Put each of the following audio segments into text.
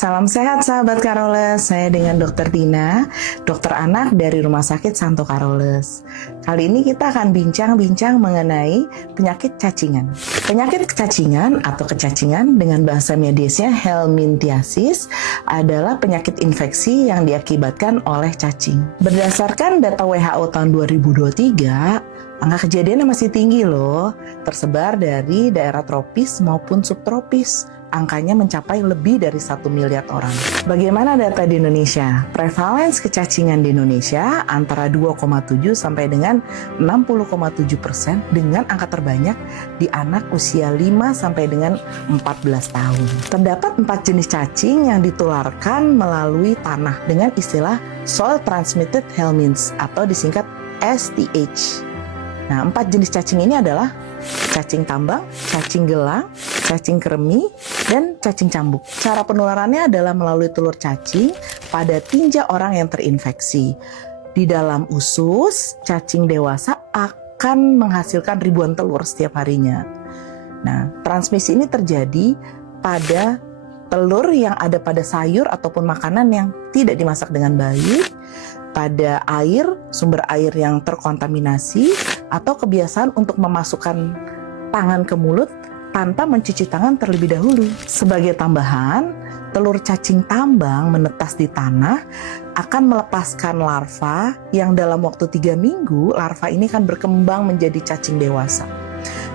Salam sehat sahabat Carolus, saya dengan Dr. Dina, dokter anak dari Rumah Sakit Santo Carolus. Kali ini kita akan bincang-bincang mengenai penyakit cacingan. Penyakit cacingan atau kecacingan dengan bahasa medisnya helminthiasis adalah penyakit infeksi yang diakibatkan oleh cacing. Berdasarkan data WHO tahun 2023, angka kejadiannya masih tinggi loh, tersebar dari daerah tropis maupun subtropis. Angkanya mencapai lebih dari 1 miliar orang. Bagaimana data di Indonesia? Prevalence kecacingan di Indonesia antara 2,7 sampai dengan 60,7% dengan angka terbanyak di anak usia 5 sampai dengan 14 tahun. Terdapat 4 jenis cacing yang ditularkan melalui tanah dengan istilah soil transmitted helminths atau disingkat STH. Nah, 4 jenis cacing ini adalah cacing tambang, cacing gelang, cacing kremi, dan cacing cambuk. Cara penularannya adalah melalui telur cacing pada tinja orang yang terinfeksi. Di dalam usus, cacing dewasa akan menghasilkan ribuan telur setiap harinya. Nah, transmisi ini terjadi pada telur yang ada pada sayur ataupun makanan yang tidak dimasak dengan baik, pada air, sumber air yang terkontaminasi, atau kebiasaan untuk memasukkan tangan ke mulut tanpa mencuci tangan terlebih dahulu. Sebagai tambahan, telur cacing tambang menetas di tanah akan melepaskan larva yang dalam waktu 3 minggu, larva ini akan berkembang menjadi cacing dewasa.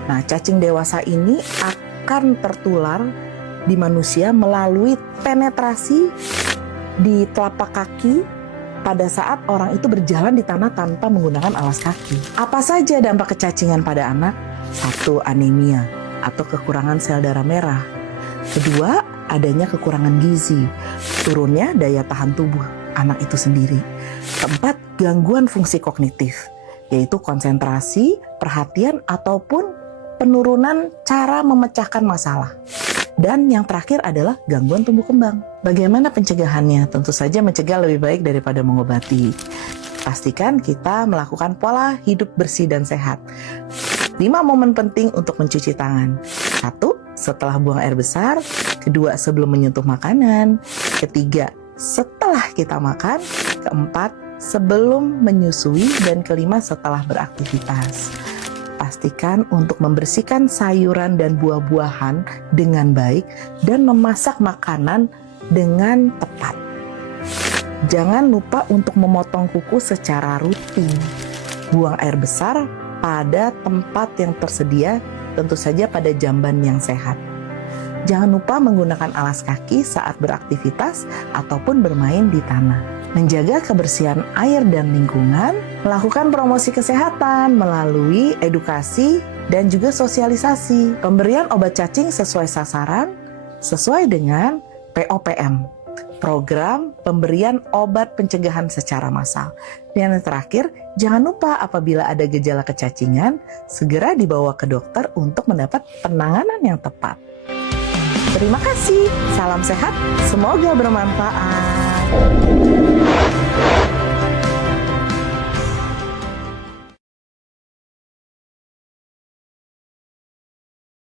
Nah, cacing dewasa ini akan tertular di manusia melalui penetrasi di telapak kaki pada saat orang itu berjalan di tanah tanpa menggunakan alas kaki. Apa saja dampak kecacingan pada anak? 1. Anemia atau kekurangan sel darah merah. 2. Adanya kekurangan gizi, turunnya daya tahan tubuh anak itu sendiri. 4. Gangguan fungsi kognitif, yaitu konsentrasi, perhatian, ataupun penurunan cara memecahkan masalah. Dan yang terakhir adalah gangguan tumbuh kembang. Bagaimana pencegahannya? Tentu saja mencegah lebih baik daripada mengobati. Pastikan kita melakukan pola hidup bersih dan sehat. 5 momen penting untuk mencuci tangan. 1. Setelah buang air besar. 2. Sebelum menyentuh makanan. 3. Setelah kita makan. 4. Sebelum menyusui. Dan 5. Setelah beraktivitas. Pastikan untuk membersihkan sayuran dan buah-buahan dengan baik dan memasak makanan dengan tepat. Jangan lupa untuk memotong kuku secara rutin. Buang air besar pada tempat yang tersedia, tentu saja pada jamban yang sehat. Jangan lupa menggunakan alas kaki saat beraktivitas ataupun bermain di tanah. Menjaga kebersihan air dan lingkungan, melakukan promosi kesehatan melalui edukasi dan juga sosialisasi. Pemberian obat cacing sesuai sasaran, sesuai dengan POPM, program pemberian obat pencegahan secara massal. Dan yang terakhir, jangan lupa apabila ada gejala kecacingan, segera dibawa ke dokter untuk mendapat penanganan yang tepat. Terima kasih, salam sehat, semoga bermanfaat.